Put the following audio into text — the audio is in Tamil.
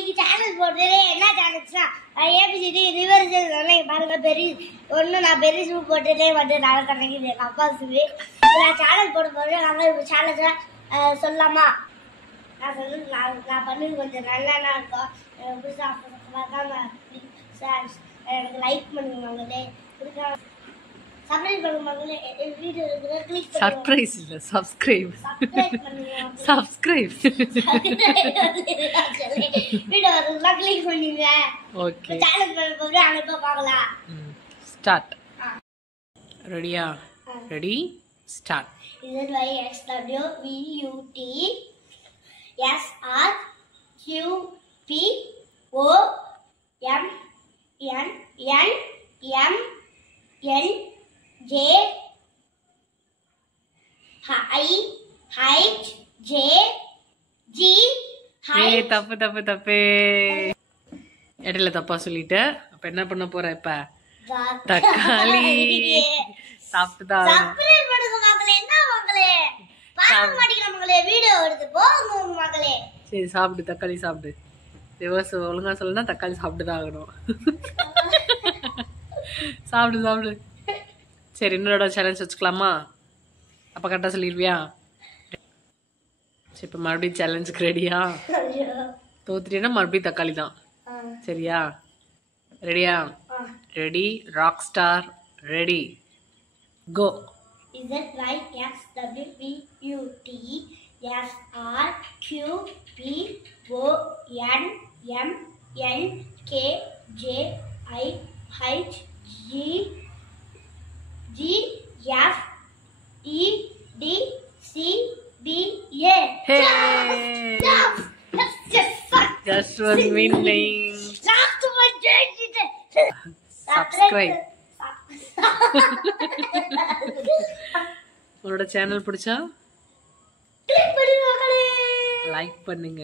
இன்னைக்கு சேனல் போடுறது என்ன சேனல்ஸ்னா ஏபிசிடி ரிவர்சல் பாருங்க பெரிய ஒன்று நான் பெரிய ஷூ போட்டுட்டே வந்து நான் கணக்கு எங்கள் அப்பா சொல்லி நான் சேனல் போடும்போது நாங்கள் சேனல்ஸை சொல்லலாமா நான் சொல்லு நான் பண்ணது கொஞ்சம் நல்லா இருக்கும் எனக்கு லைக் பண்ணுங்க மகளே சப்ஸ்கிரைப் பண்ணுங்க மகளே வீடியோ கிளிக் பண்ணுங்க சர்ப்ரைஸ் இல்ல சப்ஸ்கிரைப் சப்ஸ்கிரைப் வீடியோ வரலாம் கிளிக் பண்ணுங்க ஓகே சேனல் போய் அனுப்ப பார்க்கலாம் ஸ்டார்ட் ரெடியா ரெடி ஸ்டார்ட் தப்பு தப்பு தப்பு இடையில தப்பா சொல்லிட்ட அப்ப என்ன பண்ண போற இப்ப தக்காளி சாப்பிட்டுதான் சரி சாப்பிடு தக்காளி சாப்பிடு ரிவர்ஸ் ஒழுங்கா சொல்லனா தக்காளி சாப்பிட்டுதான் ஆகணும் சாப்பிடு சாப்பிடு சரி இன்னொரு சேலஞ்ச் வச்சுக்கலாமா அப்ப கரெக்டா சொல்லிடுவியா சரி இப்ப மறுபடியும் சேலஞ்சுக்கு ரெடியா தோத்துட்டேன்னா மறுபடியும் தக்காளி தான் சரியா ரெடியா ready rock star ready go Just was winning. Subscribe. உங்களோட சேனல் பிடிச்சா லைக் பண்ணுங்க